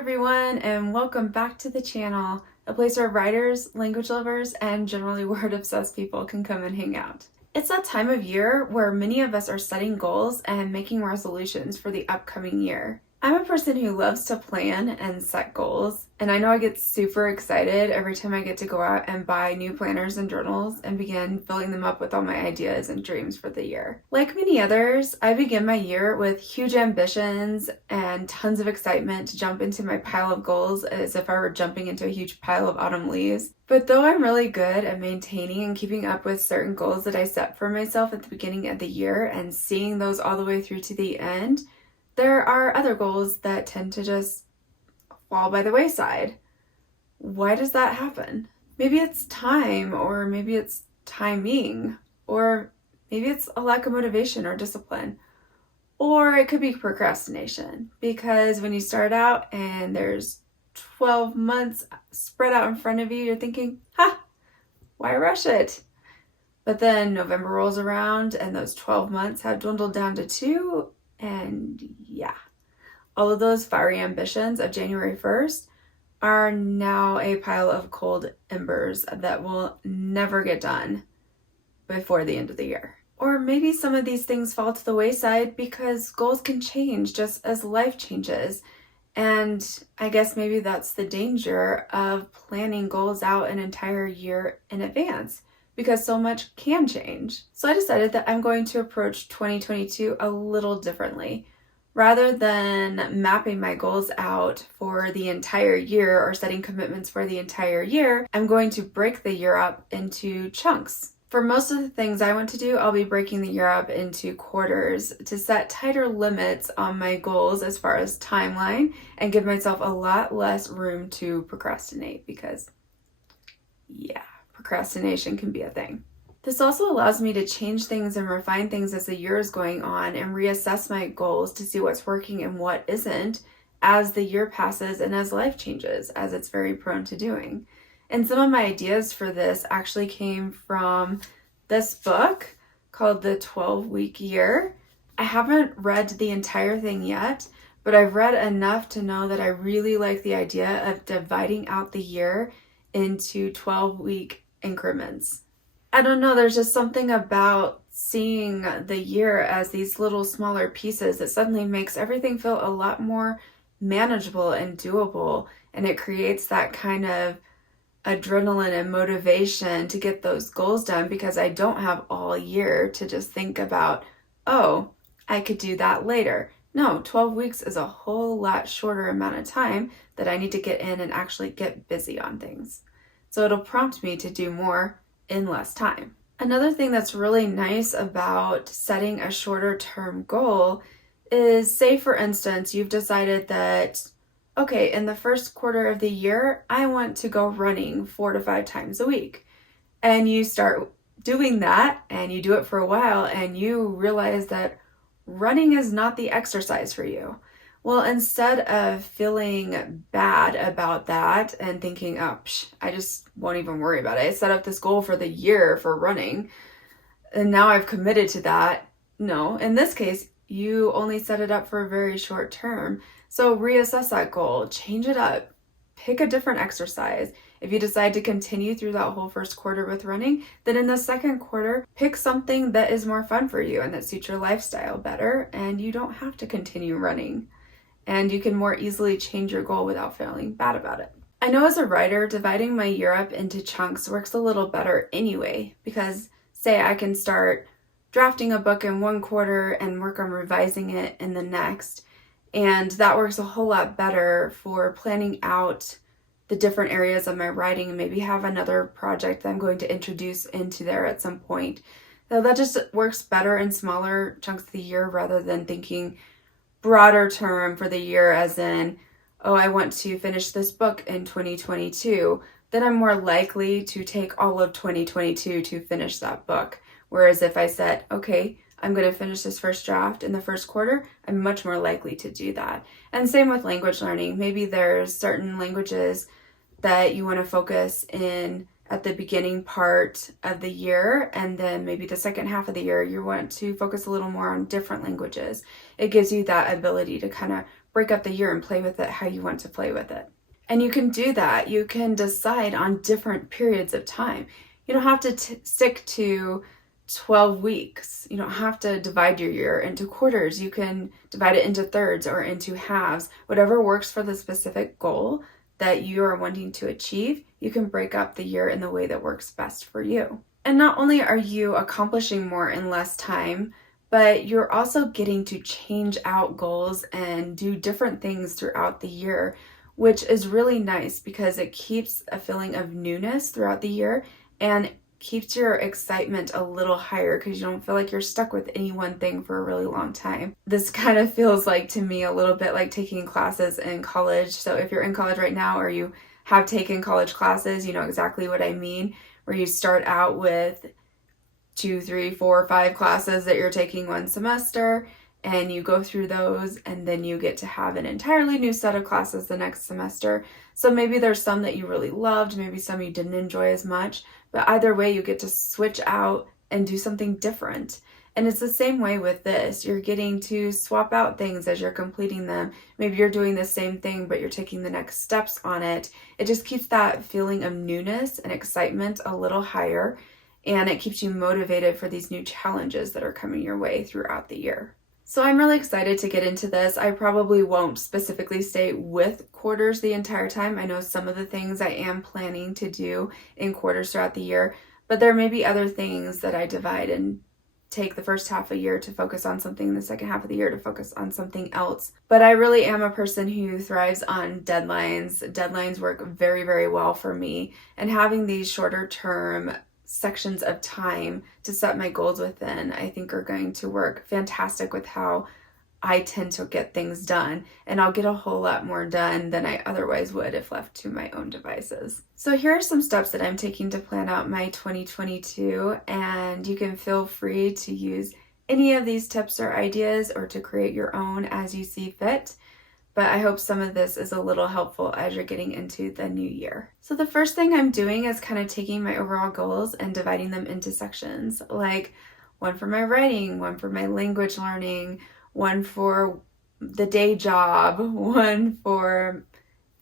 everyone, and welcome back to the channel, a place where writers, language lovers, and generally word-obsessed people can come and hang out. It's that time of year where many of us are setting goals and making resolutions for the upcoming year. I'm a person who loves to plan and set goals, and I know I get super excited every time I get to go out and buy new planners and journals and begin filling them up with all my ideas and dreams for the year. Like many others, I begin my year with huge ambitions and tons of excitement to jump into my pile of goals as if I were jumping into a huge pile of autumn leaves. But though I'm really good at maintaining and keeping up with certain goals that I set for myself at the beginning of the year and seeing those all the way through to the end, there are other goals that tend to just fall by the wayside. Why does that happen? Maybe it's time, or maybe it's timing, or maybe it's a lack of motivation or discipline, or it could be procrastination, because when you start out and there's 12 months spread out in front of you, you're thinking, why rush it? But then November rolls around and those 12 months have dwindled down to 2. And yeah, all of those fiery ambitions of January 1st are now a pile of cold embers that will never get done before the end of the year. Or maybe some of these things fall to the wayside because goals can change just as life changes. And I guess maybe that's the danger of planning goals out an entire year in advance, because so much can change. So I decided that I'm going to approach 2022 a little differently. Rather than mapping my goals out for the entire year or setting commitments for the entire year, I'm going to break the year up into chunks. For most of the things I want to do, I'll be breaking the year up into quarters to set tighter limits on my goals as far as timeline and give myself a lot less room to procrastinate, because yeah, procrastination can be a thing. This also allows me to change things and refine things as the year is going on and reassess my goals to see what's working and what isn't as the year passes and as life changes, as it's very prone to doing. And some of my ideas for this actually came from this book called The 12-Week Year. I haven't read the entire thing yet, but I've read enough to know that I really like the idea of dividing out the year into 12-week increments. I don't know, there's just something about seeing the year as these little smaller pieces that suddenly makes everything feel a lot more manageable and doable, and it creates that kind of adrenaline and motivation to get those goals done, because I don't have all year to just think about, oh, I could do that later. No, 12 weeks is a whole lot shorter amount of time that I need to get in and actually get busy on things. So it'll prompt me to do more in less time. Another thing that's really nice about setting a shorter term goal is, say for instance, you've decided that, okay, in the first quarter of the year, I want to go running 4 to 5 times a week. And you start doing that and you do it for a while and you realize that running is not the exercise for you. Well, instead of feeling bad about that and thinking, oh, I just won't even worry about it. I set up this goal for the year for running, and now I've committed to that. No, in this case, you only set it up for a very short term. So reassess that goal, change it up, pick a different exercise. If you decide to continue through that whole first quarter with running, then in the second quarter, pick something that is more fun for you and that suits your lifestyle better, and you don't have to continue running. And you can more easily change your goal without feeling bad about it. I know as a writer, dividing my year up into chunks works a little better anyway, because say I can start drafting a book in one quarter and work on revising it in the next. And that works a whole lot better for planning out the different areas of my writing and maybe have another project that I'm going to introduce into there at some point. So that just works better in smaller chunks of the year rather than thinking broader term for the year, as in, oh, I want to finish this book in 2022. Then I'm more likely to take all of 2022 to finish that book. Whereas if I said, okay, I'm going to finish this first draft in the first quarter, I'm much more likely to do that. And same with language learning. Maybe there's certain languages that you want to focus in at the beginning part of the year, and then maybe the second half of the year you want to focus a little more on different languages. It gives you that ability to kind of break up the year and play with it how you want to play with it. And you can do that. You can decide on different periods of time. You don't have to stick to 12 weeks. You don't have to divide your year into quarters. You can divide it into thirds or into halves. Whatever works for the specific goal that you are wanting to achieve, you can break up the year in the way that works best for you. And not only are you accomplishing more in less time, but you're also getting to change out goals and do different things throughout the year, which is really nice because it keeps a feeling of newness throughout the year and keeps your excitement a little higher because you don't feel like you're stuck with any one thing for a really long time. This kind of feels like, to me, a little bit like taking classes in college. So if you're in college right now or you have taken college classes, you know exactly what I mean, where you start out with 2, 3, 4, 5 classes that you're taking one semester, and you go through those, and then you get to have an entirely new set of classes the next semester. So maybe there's some that you really loved, maybe some you didn't enjoy as much, but either way you get to switch out and do something different. And it's the same way with this. You're getting to swap out things as you're completing them. Maybe you're doing the same thing, but you're taking the next steps on it. It just keeps that feeling of newness and excitement a little higher, and it keeps you motivated for these new challenges that are coming your way throughout the year. So I'm really excited to get into this. I probably won't specifically stay with quarters the entire time. I know some of the things I am planning to do in quarters throughout the year, but there may be other things that I divide and take the first half of the year to focus on something, the second half of the year to focus on something else. But I really am a person who thrives on deadlines. Deadlines work very, very well for me, and having these shorter term sections of time to set my goals within, I think are going to work fantastic with how I tend to get things done, and I'll get a whole lot more done than I otherwise would if left to my own devices. So here are some steps that I'm taking to plan out my 2022, and you can feel free to use any of these tips or ideas or to create your own as you see fit. But I hope some of this is a little helpful as you're getting into the new year. So the first thing I'm doing is kind of taking my overall goals and dividing them into sections, like one for my writing, one for my language learning, one for the day job, one for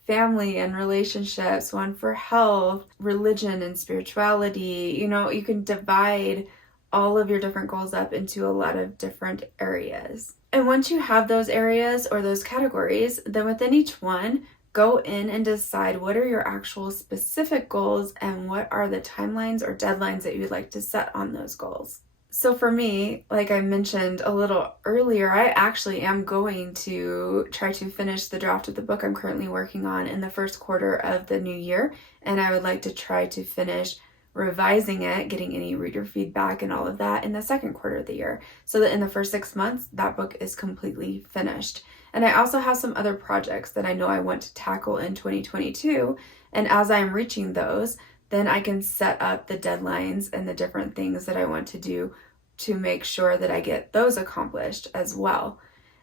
family and relationships, one for health, religion and spirituality. You know, you can divide all of your different goals up into a lot of different areas. And once you have those areas or those categories, then within each one, go in and decide what are your actual specific goals and what are the timelines or deadlines that you'd like to set on those goals. So for me, like I mentioned a little earlier, I actually am going to try to finish the draft of the book I'm currently working on in the first quarter of the new year. And I would like to try to finish revising it, getting any reader feedback and all of that in the second quarter of the year, so that in the first 6 months, that book is completely finished. And I also have some other projects that I know I want to tackle in 2022. And as I'm reaching those, then I can set up the deadlines and the different things that I want to do to make sure that I get those accomplished as well.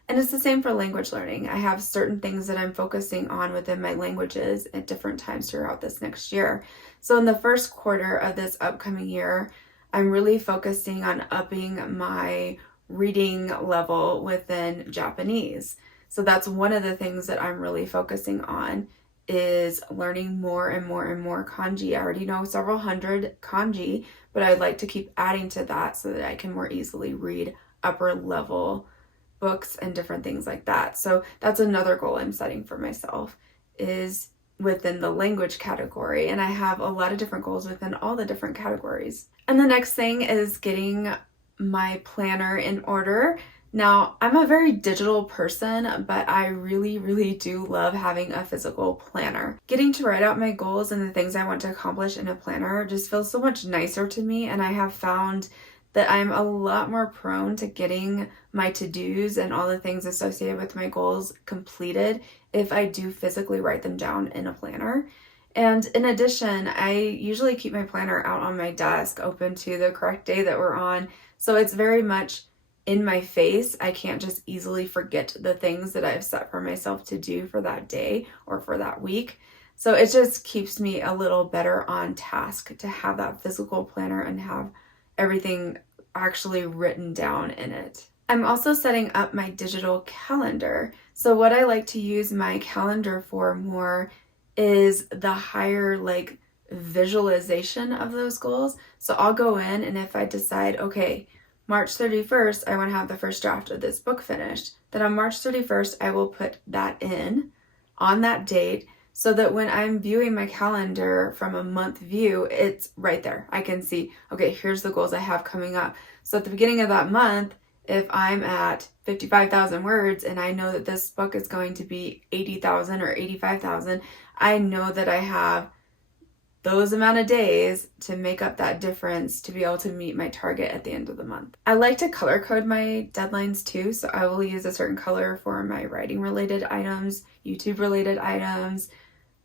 And it's the same for language learning. I have certain things that I'm focusing on within my languages at different times throughout this next year. So in the first quarter of this upcoming year, I'm really focusing on upping my reading level within Japanese. So that's one of the things that I'm really focusing on, is learning more and more and more kanji. I already know several hundred kanji, but I'd like to keep adding to that so that I can more easily read upper level books and different things like that. So that's another goal I'm setting for myself, is within the language category. And I have a lot of different goals within all the different categories. And the next thing is getting my planner in order. Now, I'm a very digital person, but I really, really do love having a physical planner. Getting to write out my goals and the things I want to accomplish in a planner just feels so much nicer to me, and I have found that I'm a lot more prone to getting my to-dos and all the things associated with my goals completed if I do physically write them down in a planner. And in addition, I usually keep my planner out on my desk, open to the correct day that we're on, so it's very much in my face. I can't just easily forget the things that I've set for myself to do for that day or for that week. So it just keeps me a little better on task to have that physical planner and have everything actually written down in it. I'm also setting up my digital calendar. So what I like to use my calendar for more is the higher like visualization of those goals. So I'll go in, and if I decide, okay, March 31st, I want to have the first draft of this book finished, then on March 31st, I will put that in on that date so that when I'm viewing my calendar from a month view, it's right there. I can see, okay, here's the goals I have coming up. So at the beginning of that month, if I'm at 55,000 words and I know that this book is going to be 80,000 or 85,000, I know that I have those amount of days to make up that difference to be able to meet my target at the end of the month. I like to color code my deadlines too, so I will use a certain color for my writing related items, YouTube related items,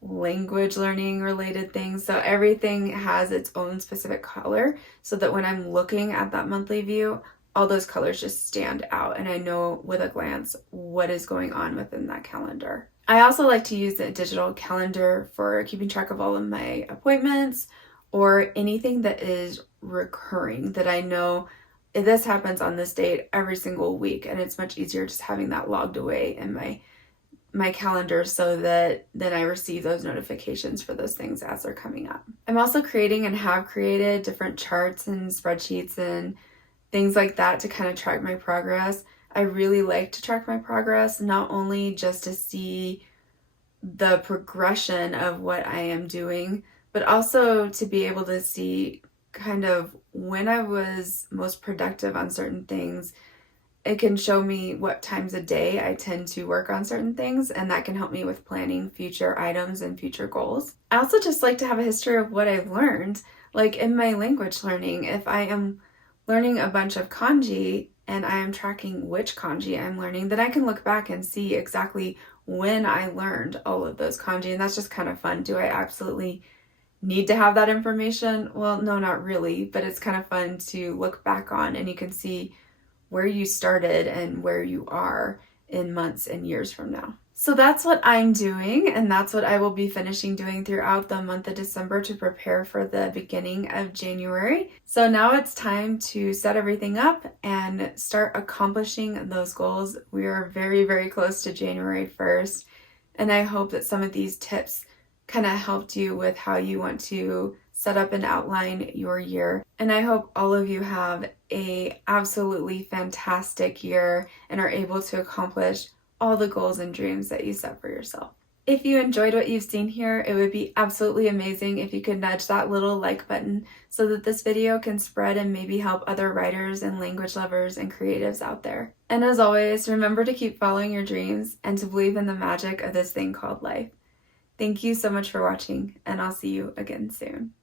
language learning related things. So everything has its own specific color so that when I'm looking at that monthly view, all those colors just stand out and I know with a glance what is going on within that calendar. I also like to use the digital calendar for keeping track of all of my appointments or anything that is recurring that I know if this happens on this date every single week, and it's much easier just having that logged away in my calendar so that then I receive those notifications for those things as they're coming up. I'm also creating and have created different charts and spreadsheets and things like that to kind of track my progress. I really like to track my progress, not only just to see the progression of what I am doing, but also to be able to see kind of when I was most productive on certain things. It can show me what times a day I tend to work on certain things, and that can help me with planning future items and future goals. I also just like to have a history of what I've learned. Like in my language learning, if I am learning a bunch of kanji and I am tracking which kanji I'm learning, then I can look back and see exactly when I learned all of those kanji, and that's just kind of fun. Do I absolutely need to have that information? Well, no, not really, but it's kind of fun to look back on, and you can see where you started and where you are in months and years from now. So that's what I'm doing, and that's what I will be finishing doing throughout the month of December to prepare for the beginning of January. So now it's time to set everything up and start accomplishing those goals. We are very, very close to January 1st, and I hope that some of these tips kind of helped you with how you want to set up and outline your year. And I hope all of you have a absolutely fantastic year and are able to accomplish all the goals and dreams that you set for yourself. If you enjoyed what you've seen here, it would be absolutely amazing if you could nudge that little like button so that this video can spread and maybe help other writers and language lovers and creatives out there. And as always, remember to keep following your dreams and to believe in the magic of this thing called life. Thank you so much for watching, and I'll see you again soon.